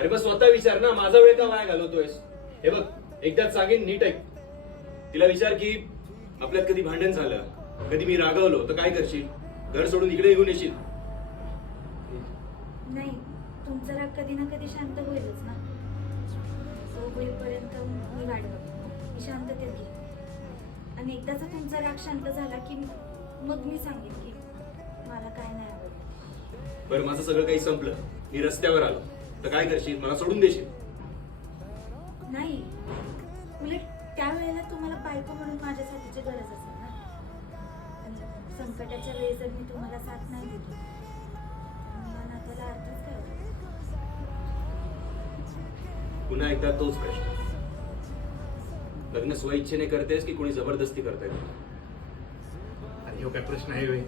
अरे बस स्वतः विचार ना माझा वेळ का वाया घालवतोयस? हे बघ एकदाच सांगेन नीट ऐक. तिला विचार की आपल्यात कधी भांडण झालं कधी मी रागवलो तर काय करशील? घर सोडून इकडे येऊन येशील. नाही तुमचा राग कधी ना कधी शांत होईलच ना. तो होईपर्यंत मी बघते मी शांततेत घेईन आणि एकदाचा तुमचा राग शांत झाला की मग मी सांगेन की मला काय नाही आवडत. बरं माझं सगळं काही संपलं. मी रस्त्यावर आलो. तर काय करशील? मला सोडून देशील? नाही. उलट त्यावेळेला तुम्हाला बायको म्हणून माझ्यासाठीची गरज असेल ना म्हणजे संकटाच्या वेळेस जर मी तुम्हाला साथ नाही दिली नात्याला अर्थच काय पुन्हा एकदा तोच प्रश्न. लग्न स्वइच्छेने करतेस की कोणी जबरदस्ती करताय? अरे हो काय प्रश्न आहे वे.